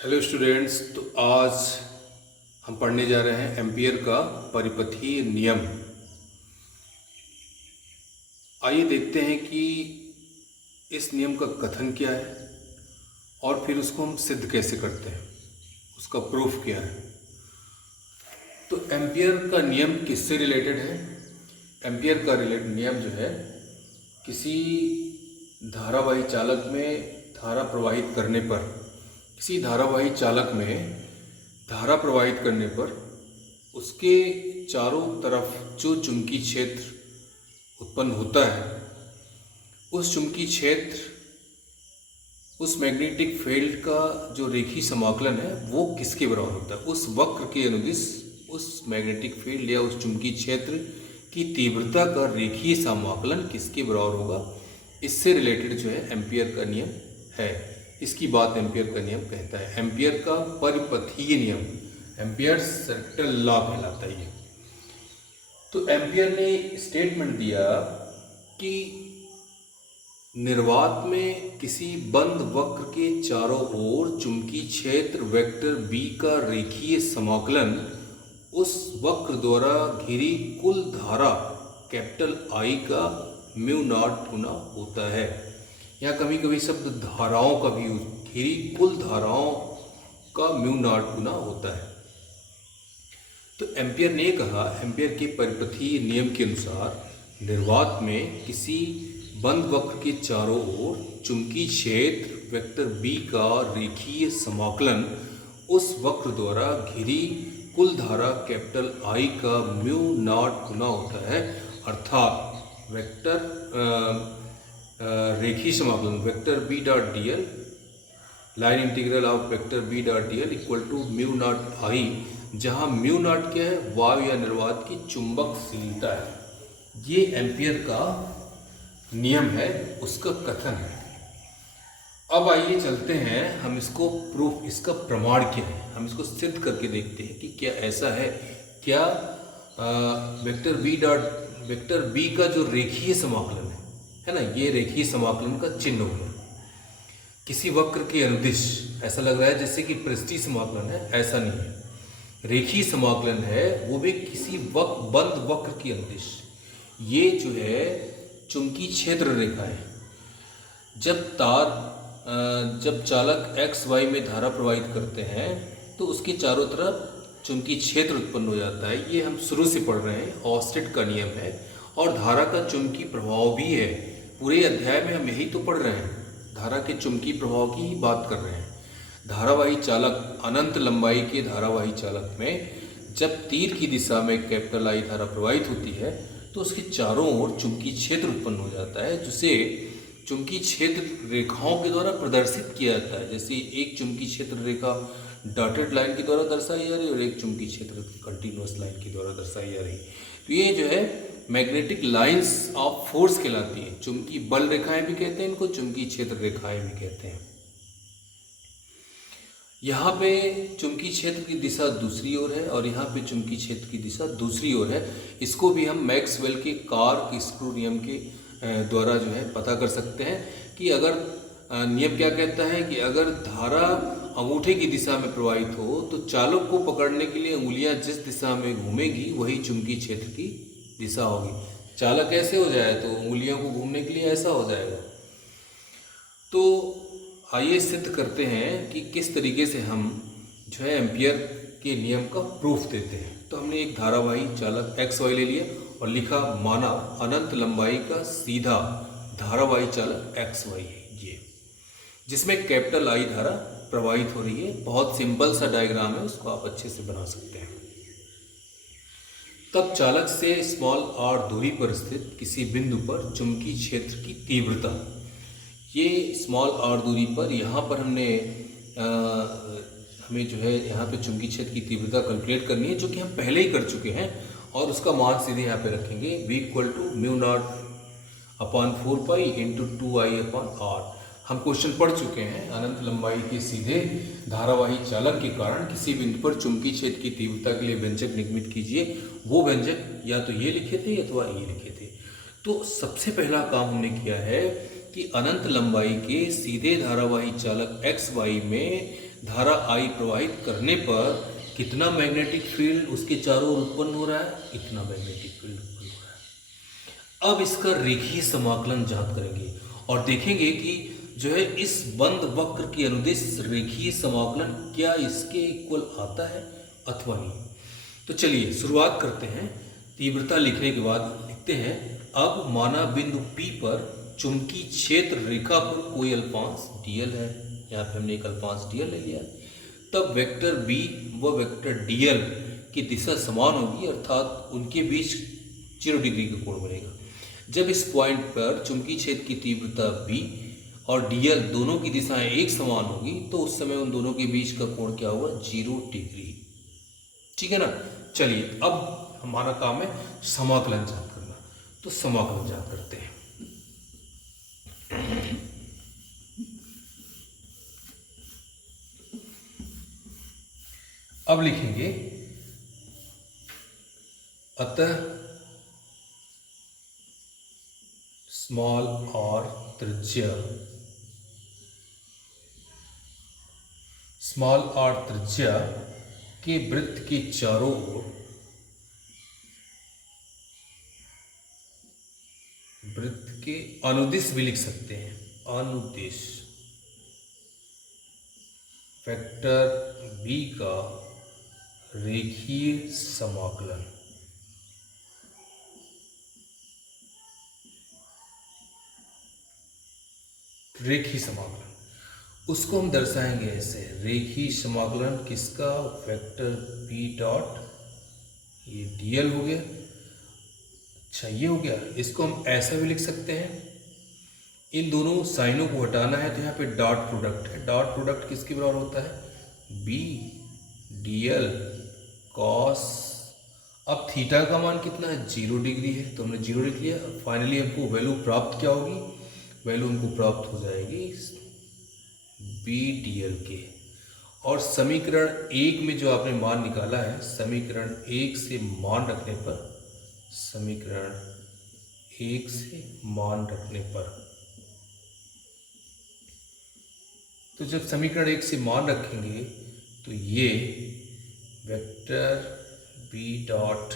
Hello students. तो आज हम पढ़ने जा रहे हैं एम्पियर का परिपथीय नियम। आइए देखते हैं कि इस नियम का कथन क्या है और फिर उसको हम सिद्ध कैसे करते हैं, उसका प्रूफ क्या है। तो एम्पियर का नियम किससे रिलेटेड है? एम्पियर का नियम जो है किसी धारावाही चालक में धारा प्रवाहित करने पर, किसी धारावाही चालक में धारा प्रवाहित करने पर उसके चारों तरफ जो चुंबकीय क्षेत्र उत्पन्न होता है, उस चुंबकीय क्षेत्र, उस मैग्नेटिक फील्ड का जो रेखीय समाकलन है वो किसके बराबर होता है? उस वक्र के अनुदिश उस मैग्नेटिक फील्ड या उस चुंबकीय क्षेत्र की तीव्रता का रेखीय समाकलन किसके बराबर होगा? इससे रिलेटेड जो है एम्पियर का नियम है। इसकी बात एम्पियर का नियम कहता है। एम्पियर का परिपथीय नियम, एम्पियर सर्किटल लॉ कहलाता है ये। तो एम्पियर ने स्टेटमेंट दिया कि निर्वात में किसी बंद वक्र के चारों ओर चुंबकीय क्षेत्र वेक्टर बी का रेखीय समाकलन उस वक्र द्वारा घिरी कुल धारा कैपिटल आई का म्यू नॉट गुना होता है। या कभी कभी शब्द धाराओं का भी यूज, घिरी कुल धाराओं का म्यू नॉट गुना होता है। तो एम्पियर ने कहा, एम्पियर के परिपथीय नियम के अनुसार निर्वात में किसी बंद वक्र के चारों ओर चुंबकीय क्षेत्र वेक्टर बी का रेखीय समाकलन उस वक्र द्वारा घिरी कुल धारा कैपिटल आई का म्यू नॉट गुना होता है। अर्थात वेक्टर रेखीय समाकलन vector B dot d l, line integral of vector B dot d l equal to mu naught I, जहाँ म्यू नॉट क्या है? वायु या निर्वात की चुंबकशीलता है। ये एम्पियर का नियम है, उसका कथन है। अब आइए चलते हैं, हम इसको प्रूफ, इसका प्रमाण क्या है, हम इसको सिद्ध करके देखते हैं कि क्या ऐसा है। क्या वेक्टर बी का जो रेखीय समाकलन है ना, ये रेखीय समाकलन का चिन्ह होगा किसी वक्र के अनुदिश। ऐसा लग रहा है जैसे कि पृष्ठीय समाकलन है, ऐसा नहीं है। रेखीय समाकलन है, वो भी किसी बंद वक्र की अनुदिश। ये जो है चुंबकीय क्षेत्र रेखा है। जब चालक एक्स वाई में धारा प्रवाहित करते हैं तो उसके चारों तरफ चुंबकीय क्षेत्र उत्पन्न हो जाता है। ये हम शुरू से पढ़ रहे हैं, ऑस्टेट का नियम है और धारा का चुंबकीय प्रभाव भी है। पूरे अध्याय में हम यही तो पढ़ रहे हैं, धारा के चुंबकीय प्रभाव की ही बात कर रहे हैं। धारावाही चालक, अनंत लंबाई के धारावाही चालक में जब तीर की दिशा में कैपिटल आई धारा प्रवाहित होती है तो उसके चारों ओर चुंबकीय क्षेत्र उत्पन्न हो जाता है, जिसे चुंबकीय क्षेत्र रेखाओं के द्वारा प्रदर्शित किया जाता है। जैसे एक चुंबकीय क्षेत्र रेखा डॉटेड लाइन के द्वारा दर्शाई जा रही है और एक चुंबकीय क्षेत्र कंटिन्यूअस लाइन के द्वारा दर्शाई जा रही है। तो ये जो है मैग्नेटिक लाइंस ऑफ फोर्स कहलाती है। चुंबकीय बल रेखाएं भी कहते हैं इनको, चुंबकीय क्षेत्र रेखाएं भी कहते हैं। यहाँ पे चुंबकीय क्षेत्र की दिशा दूसरी ओर है और यहाँ पे चुंबकीय क्षेत्र की दिशा दूसरी ओर है। इसको भी हम मैक्सवेल के कार्क-स्क्रू नियम के द्वारा जो है पता कर सकते हैं कि अगर नियम क्या कहता है कि अगर धारा अंगूठे की दिशा में प्रवाहित हो तो चालक को पकड़ने के लिए उंगलियां जिस दिशा में घूमेगी वही चुंबकीय क्षेत्र की दिशा होगी। चालक ऐसे हो जाए तो उंगलियों को घूमने के लिए ऐसा हो जाएगा। तो आइए सिद्ध करते हैं कि किस तरीके से हम जो है एम्पियर के नियम का प्रूफ देते हैं। तो हमने एक धारावाही चालक एक्स वाई ले लिया और लिखा, माना अनंत लंबाई का सीधा धारावाही चालक एक्स वाई है ये, जिसमें कैपिटल आई धारा प्रवाहित हो रही है। बहुत सिंपल सा डायग्राम है, उसको आप अच्छे से बना सकते हैं। तब चालक से स्मॉल आर दूरी पर स्थित किसी बिंदु पर चुंबकीय क्षेत्र की तीव्रता, ये स्मॉल आर दूरी पर, यहाँ पर हमें जो है यहाँ पे चुंबकीय क्षेत्र की तीव्रता कैलकुलेट करनी है, जो कि हम पहले ही कर चुके हैं और उसका मान सीधे यहाँ पे रखेंगे। v equal to mu naught upon 4 pi into 2i upon R. हम क्वेश्चन पढ़ चुके हैं। अनंत लंबाई के सीधे धारावाही चालक के कारण किसी बिंदु पर चुंबकीय क्षेत्र की तीव्रता के लिए व्यंजक निगमित कीजिए। वो व्यंजक या तो ये लिखे थे अथवा ये लिखे थे। तो सबसे पहला काम हमने किया है कि अनंत लंबाई के सीधे धारावाही चालक एक्स वाई में धारा I प्रवाहित करने पर कितना मैग्नेटिक फील्ड उसके चारों ओर उत्पन्न हो रहा है, इतना मैग्नेटिक फील्ड उत्पन्न हो रहा है। अब इसका रेखीय समाकलन ज्ञात करेंगे और देखेंगे कि जो है इस बंद वक्र की अनुदिश रेखीय समाकलन क्या इसके इक्वल आता है अथवा नहीं। तो चलिए शुरुआत करते हैं। तीव्रता लिखने के बाद लिखते हैं, अब माना बिंदु P पर चुंबकीय क्षेत्र रेखा पर कोई अल्पांश dl है, यहाँ पे हमने एक अल्पांश dl ले लिया, तब वेक्टर B व वेक्टर dl की दिशा समान होगी, अर्थात उनके बीच 0 डिग्री का कोण बनेगा। जब इस पॉइंट पर चुंबकीय क्षेत्र की तीव्रता B और dl दोनों की दिशाएं एक समान होगी, तो उस समय उन दोनों के बीच का कोण क्या होगा, 0 डिग्री। ठीक है ना। चलिए अब हमारा काम है समाकलन ज्ञात करना, तो समाकलन ज्ञात करते हैं। अब लिखेंगे, अतः स्मॉल r त्रिज्या, स्मॉल r त्रिज्या के वृत्त के चारों ओर, वृत्त के अनुदिश भी लिख सकते हैं, अनुदिश वेक्टर B का रेखीय समाकलन, रेखीय समाकलन उसको हम दर्शाएंगे ऐसे, रेखीय समाकलन किसका, वेक्टर B डॉट, ये dl हो गया, अच्छा ये हो गया। इसको हम ऐसा भी लिख सकते हैं, इन दोनों साइनों को हटाना है तो यहाँ पे डॉट प्रोडक्ट है, डॉट प्रोडक्ट किसके बराबर होता है, B dl cos, अब थीटा का मान कितना है, 0 डिग्री है, तो हमने 0 लिख लिया। फाइनली हमको वैल्यू प्राप्त क्या होगी, वैल्यू हमको प्राप्त हो जाएगी B dl के, और समीकरण 1 में जो आपने मान निकाला है, समीकरण 1 से मान रखने पर, समीकरण 1 से मान रखने पर, तो जब समीकरण 1 से मान रखेंगे तो ये वेक्टर B डॉट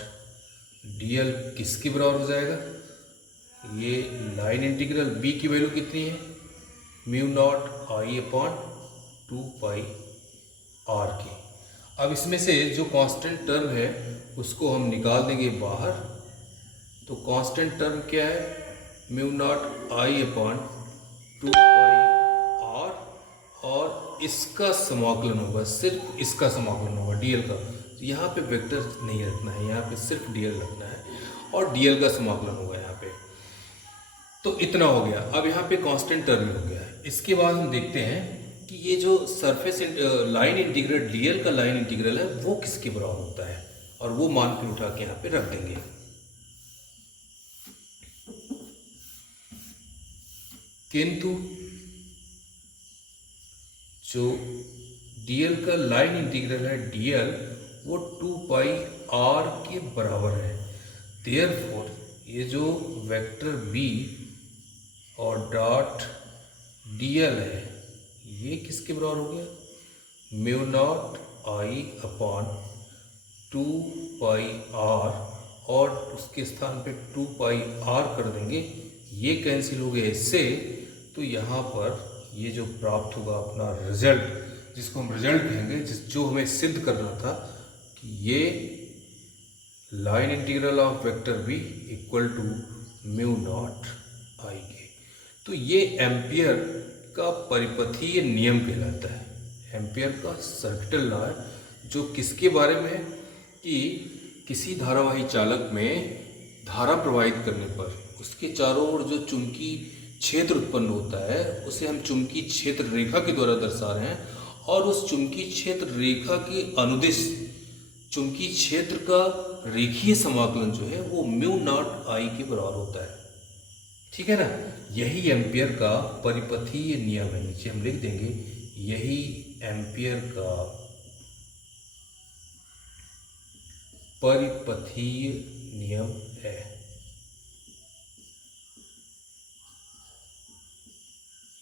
dl किसके बराबर हो जाएगा, ये लाइन इंटीग्रल B की वैल्यू कितनी है, mu naught I upon 2 pi r के। अब इसमें से जो कांस्टेंट टर्म है उसको हम निकाल देंगे बाहर, तो कांस्टेंट टर्म क्या है, mu naught I upon 2 pi r, और इसका समाकलन होगा, सिर्फ इसका समाकलन होगा dl का। तो यहाँ पे वेक्टर नहीं रखना है, यहाँ पे सिर्फ dl रखना है और dl का समाकलन होगा यहाँ पे। तो इतना हो गया। अब यहाँ पे कांस्टेंट टर्म हो गया है। इसके बाद हम देखते हैं कि ये जो सरफेस लाइन इंटीग्रल dl का लाइन इंटीग्रल है वो किसके बराबर होता है, और वो मान के उठा के यहाँ पे रख देंगे। किंतु जो dl का लाइन इंटीग्रल है dl वो 2 पाई r के बराबर है। देयरफॉर ये जो वेक्टर B और डॉट dl है ये किसके बराबर हो गया, mu naught I upon 2 pi r, और उसके स्थान पे 2 पाई r कर देंगे, ये कैंसिल हो गया इससे। तो यहाँ पर ये जो प्राप्त होगा अपना रिजल्ट, जिसको हम रिजल्ट कहेंगे, जो हमें सिद्ध करना था कि ये line integral of vector B equal to mu naught I के। तो ये एम्पियर का परिपथीय नियम कहलाता है, एम्पियर का सर्किटल लॉ है, जो किसके बारे में है कि किसी धारावाही चालक में धारा प्रवाहित करने पर उसके चारों ओर जो चुंबकीय क्षेत्र उत्पन्न होता है उसे हम चुंबकीय क्षेत्र रेखा के द्वारा दर्शा रहे हैं, और उस चुंबकीय क्षेत्र रेखा के अनुदिश चुंबकीय क्षेत्र का रेखीय समाकलन जो है वो म्यू नॉट I के बराबर होता है। ठीक है ना। यही एम्पियर का परिपथीय नियम है, नीचे हम लिख देंगे, यही एम्पियर का परिपथीय नियम है।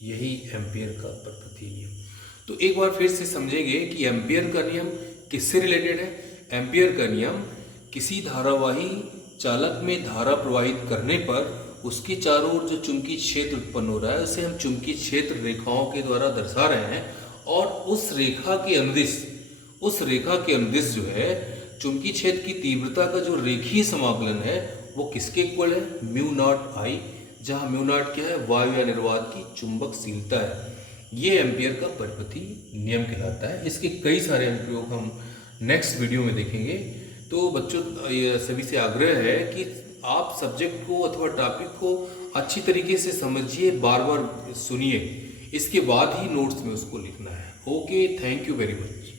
यही एम्पियर का परिपथीय नियम। तो एक बार फिर से समझेंगे कि एम्पियर का नियम किससे रिलेटेड है। एम्पियर का नियम किसी धारावाही चालक में धारा प्रवाहित करने पर उसके चारों ओर जो चुंबकीय क्षेत्र उत्पन्न हो रहा है उसे हम चुंबकीय क्षेत्र रेखाओं के द्वारा दर्शा रहे हैं। और उस रेखा के अनुदिश जो है चुंबकीय क्षेत्र की तीव्रता का जो रेखीय समाकलन है वो किसके इक्वल है, म्यू नॉट आई, जहाँ म्यू नॉट क्या है, वायु या निर्वात की चुंबकशीलता है। ये एम्पियर का परिपथीय नियम कहलाता है। इसके कई सारे अनुप्रयोग हम नेक्स्ट वीडियो में देखेंगे। तो बच्चों सभी से आग्रह है कि आप सब्जेक्ट को अथवा टॉपिक को अच्छी तरीके से समझिए, बार बार सुनिए, इसके बाद ही नोट्स में उसको लिखना है। Okay, thank you very much.